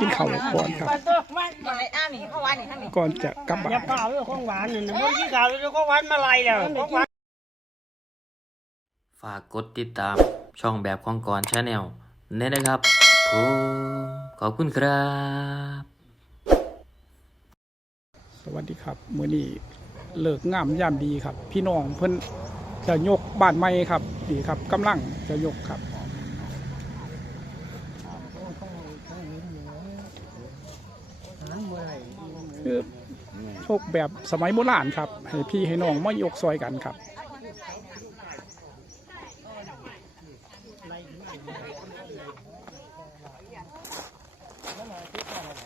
กินข้าวก่อนครับก่อนจะกลับบ้าอย่านเรื่องของหวานนี่นะเมื่อกี้ข่าวเรื่องของหวานมาไล่แล้วของหวานฝากกดติดตามช่องแบบของก่อนชาแนลเน้นนะครับผมขอบคุณครับ สวัสดีครับมื้อนี้เลิกงามยามดีครับ พี่น้องเพิ่นจะยกบ้านใหม่ครับนี่ครับกำลังจะยกครับ คือโชคแบบสมัยโบราณครับ ให้พี่ให้น้องมายกซอยกันครับ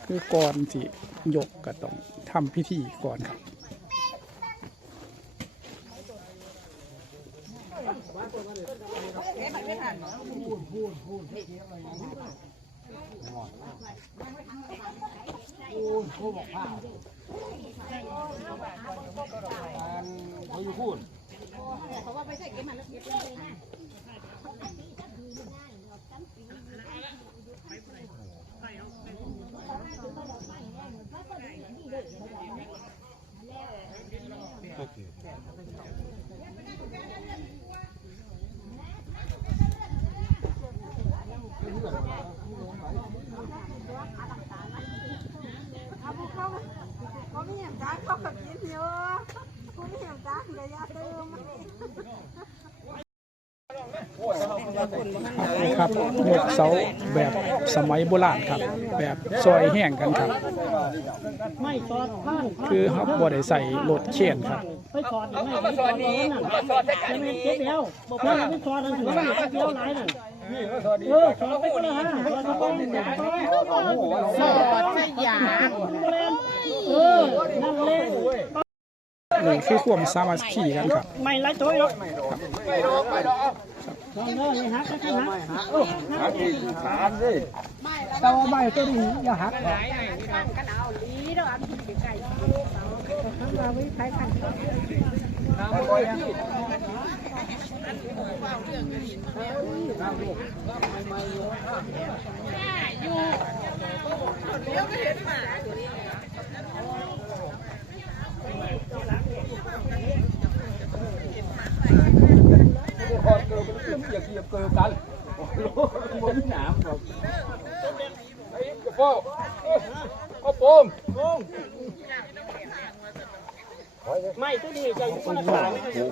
คือก่อนที่ยกก็ต้องทำพิธีก่อนครับ คู่บอกผ้าการเขาอยู่คู่เขาว่าไม่เห็น จ้าเขาแบบกินเยอะเขาไม่เห็นจ้าเดี๋ยยาเติมครับยกเสาแบบสมัยโบราณครับ แบบซอยแห้งกันครับไม่สอดข้าคือครับบ่ได้ใส่รถเข็นครับไปสอดไม่ไม่สอดนั่นจะไม่เจ็บเดียวบอกว่าไม่สอดนั่นถือว่าเดียวหลายนั่นเออสอดไปคนละห้าสอดไปคนละห้าสอดไปยาเออ นี่คือความสามัคคีกันครับไม่ไล่ตัวหรอกลองเด้อไม่หักไม่หักแต่ว่า กียบเกยเกลือกันโอ้โหมันหนามบอกไอ้กระโปงกระโปงไม่ตู้นี้จะคนละทายไม่ต้อง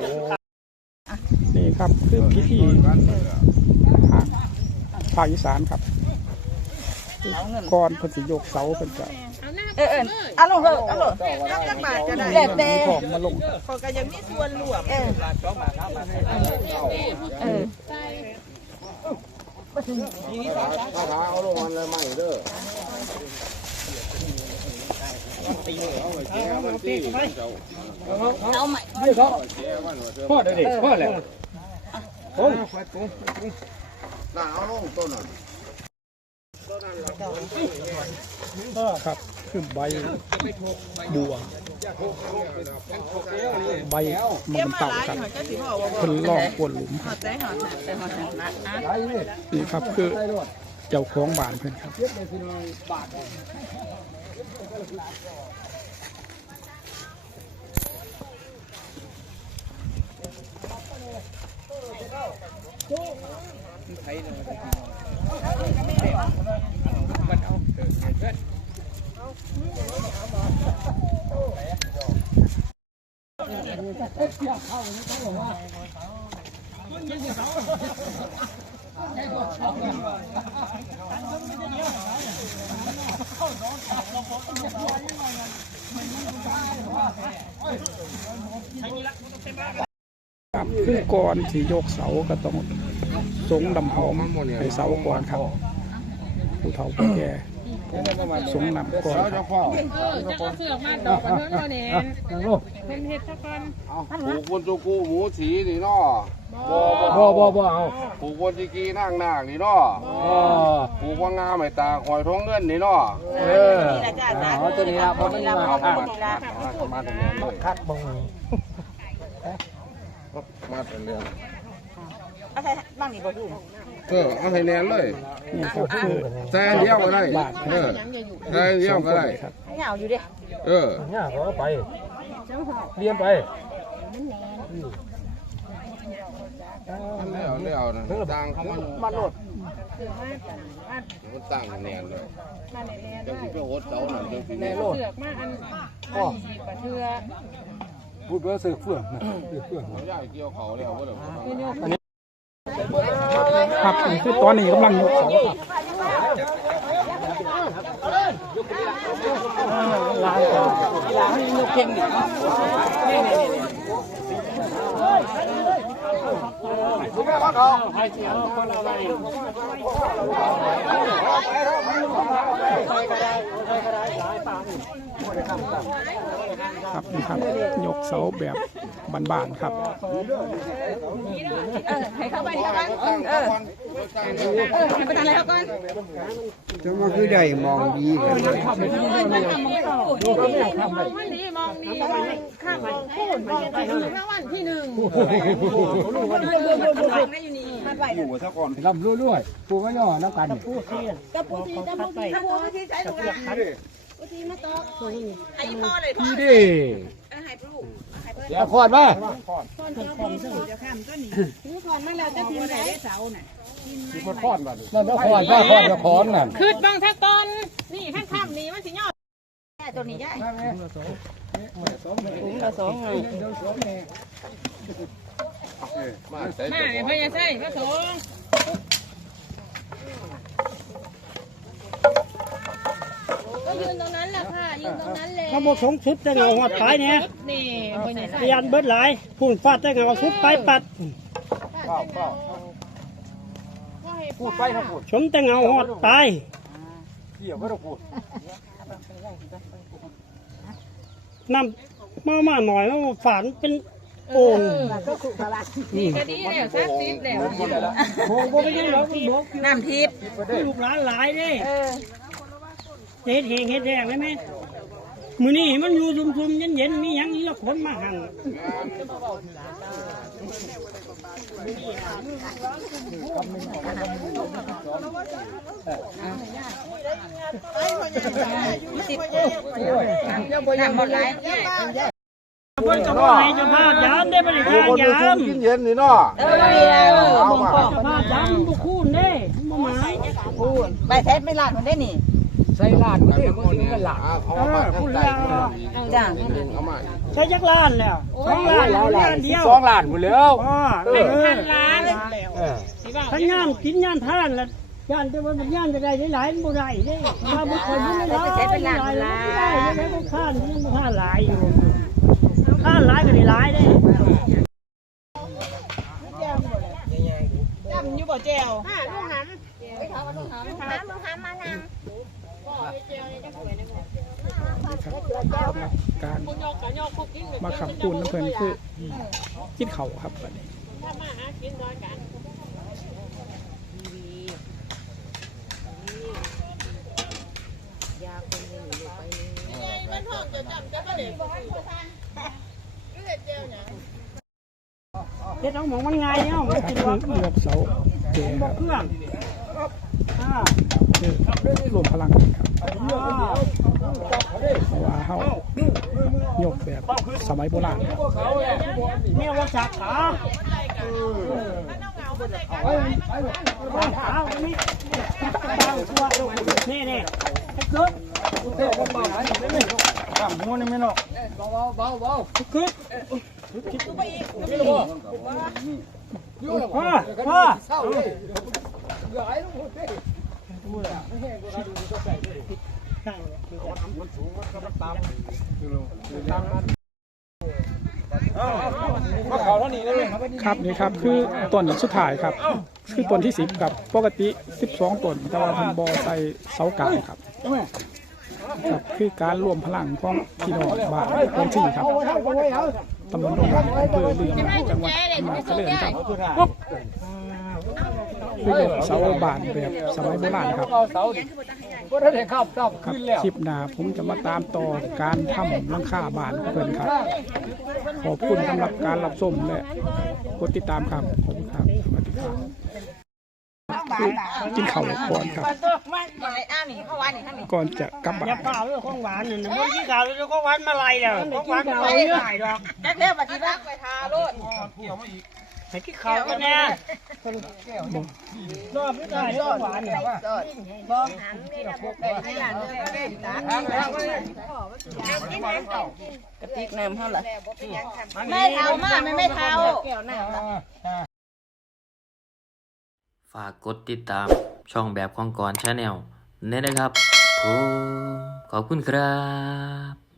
นี่ครับคือพิธีภาคอีสานครับก่อนพันสิยกเสาเป็นกับ เออเออเอาลงเลยเอาลงเอาจักบาทก็ได้แล้วแต่มีของมาลงเขาก็ยังมีส่วนรวมเออเออพ่อเด็กพ่อแหละน่าเอาลงต้นน่ะครับ คือใบบัว ใบมันเต่าครับเพิ่นลอกกวนหลุมครับใจหอดใจหอดนะอะนี่ครับคือเจ้าของบ้านเพิ่อนครับ ครับคือก่อนที่ยกเสาก็ต้องสงดำหอมให้เสาก่อนครับผู้เฒ่าผู้แก่สงนำก่อนครับจะเอาเสือกมาดอกกันเท่านี้ เพิ่นเฮ็ดซะก่อนผูกบนตัวกูหมูสีนี่เนาะบ่บ่บ่เอาผูกบนจีกีนั่งนาคนี่เนาะผูกว่างามไอ้ตาหอยท้องเงินนี่เนาะเออนี่ละจ้าจ้าตัวนี้ละตัวนี้ละเอาตัวมานี้ละเอามาตรงนี้เลยคักบ่งมาตรงนี้เอาใส่บ้างนี่บ่ดูเออเอาให้แน่นเลยนี่ครับคือใส่อันเดียวก็ได้เออใส่อันเดียวก็ได้ครับเหงาอยู่เด้เออเนี่ยเขาก็ไป เรียนไปแล้วแล้วตั้งเขามันมาโหลดมันตั้งแน่นเลยจังสิไปโหดเสานั่นจังสิแน่โหลดเสือกมาอันพ่อสีปะเทือพูดเบอร์สื่อเฟื่องนะสื่อเฟื่องเขาย้ายเกี่ยวเขาแล้วบ่ได้บ่ต้องครับคือตอนนี้กำลังยกเสาครับ ลายลายยกเก่งดินี่นี่นี่ให้เสียงคนละไป ครับนี่ครับ ยกเสาแบบบานๆครับให้เข้าไปเดียวกันตั้งก่อนตั้งเดียวเออให้ไปทางอะไรก่อนจะมาคือได้มองดีกันเลยมองนี้มองนี้ข้างมองพูดมองไปข้างวันที่หนึ่งลำรุ่ยๆปูไม่ย่อน้ำกันกระปุกที่กระปุกที่กระปุกที่ใช้ลูกหลานปุกที่มาตอก ให้พ่อเลยพ่อพี่เลยดิให้ลูกอย่าพอดมานี่ก่อนมันแล้วจะพิมพ์ได้เสาน่ะนั่นต้องพอดมาพอดจะขอนนั่นคืดบางทักตอนนี่ข้างข้ามนี้มันสิยอดแม่ตัวนี้ย่ายมาใส่มาเนี่ยพญาไส้พระสงฆ์ ก็ยืนตรงนั้นแหละค่ะ ยืนตรงนั้นเลยถ้าบ่สงสุดจะเงาหอดปลายเนี่ยนี่พญาไส้พยานเบิดหลายพูนฟาดจะเงาสุดปลายปัดพูดไปนะพูดสมแต่เงาหอดปลายเกี่ยวก็ต้องพูดน้ำมามาหน่อยมาฝานเป็นโอ่งนี่ก็ดีแล้วซักซิดแล้วโบกบ่ไปยังหรอกโบกน้ำทิพย์ลูกหลานหลายเด้ เฮ็ดเฮงเฮ็ดแดงได้ไหมมื้อนี้มันอยู่ซุ่มๆเย็นๆมีหยังอีละคนมาหั่นน้ำหมดไรเพิ่นก็บ่ให้เจ้าภาพยามได้บ่ได้ทางยามกินเย็นนี่เนาะเออดีแล้วบ่งบอกเจ้าภาพยามบ่คูนเด้บ่หมาย พูดไปใช้ไม่ลาดคนได้นี่ ใส่ลาดไอ้คนนี้หลังเขามาทั้งใจจ้าเอามาใช้จักล้านแล้วสองล้านล้านเดียวสองล้านหมดแล้วอ๋อเป็นเอพัอนล้านสิบ่าวถ้าย่านกินย่านทานแล้วย่านจะว่ามันย่านจะได้หลายๆบ่ได้เด้ถ้าบ่คนบ่ได้หลายได้ได้บ่ทานยังบ่ทานหลายอยู่ทานหลายก็ได้หลายเด้ จำอยู่บ่แจว การคุณยกกับยกพวกกินมาขับปูนน้ำเพลินคือกินเข่าครับบัดนี้ถ้ามาหากินด้วยกันเฮ็ดเอาหมองมันง่ายเนาะมันคสิรับว่าคือยกเสาเจครับเครื่องอ่า คือรวมพลังกันครับเพราะว่าเฮายกแบบสมัยโบราณครับแม่ว่าจักขาขานี่ตาตัวนี่นี่กึดข้ามหัวนี่ไม่เนาะเบาเบาเบากึดพ่อพ่อูเลยครับนี่ครับคือต้นสุดท้ายครับ คือต้นที่สิบครับปกติ12ต้นแต่ว่าเพันบอใส่เสากางครับครับคือการรวมพลังของพี่น้องบ้านพื้นที่ครับตำบลดงรังอำเภอเรือนจังหวัดอำนาจเจริญครับ คือยกเสาบ้านแบบสมัยโบราณครับก็ได้ข้ามตับครับคลิปหน้าผมจะมาตามต่อการทำหลังคาบ้านเพื่อนครับ ขอบคุณสำหรับการรับชมและกดติดตามครับขอบคุณครับวัสดีครับคือกินข้าวก่อนครับมาไอ้อ้านี่เข้าวันนี่ท่านนี่ก่อนจะกลับบ้าอย่านเปล่าเรื่องของหวานนี่นะมันที่ข่าวเรื่องของหวานมาไล่แล้วของหวานมาไล่ได้ดอกจักเรียกว่าที่รักไปทาโลด ให้กินข้าวกันแน่รอบไม่ได้รองหวานเนี่ยบ่หันนี่นะบ่ได้ที่หลานได้ตากกระติกน้ำเฮาล่ะแม่เฒ่ามาแม่ไม่เฒ่าแก้วน้ำฝากกดติดตามช่องแบบของกรชาแนลเนี่ยนะครับผมขอบคุณครับ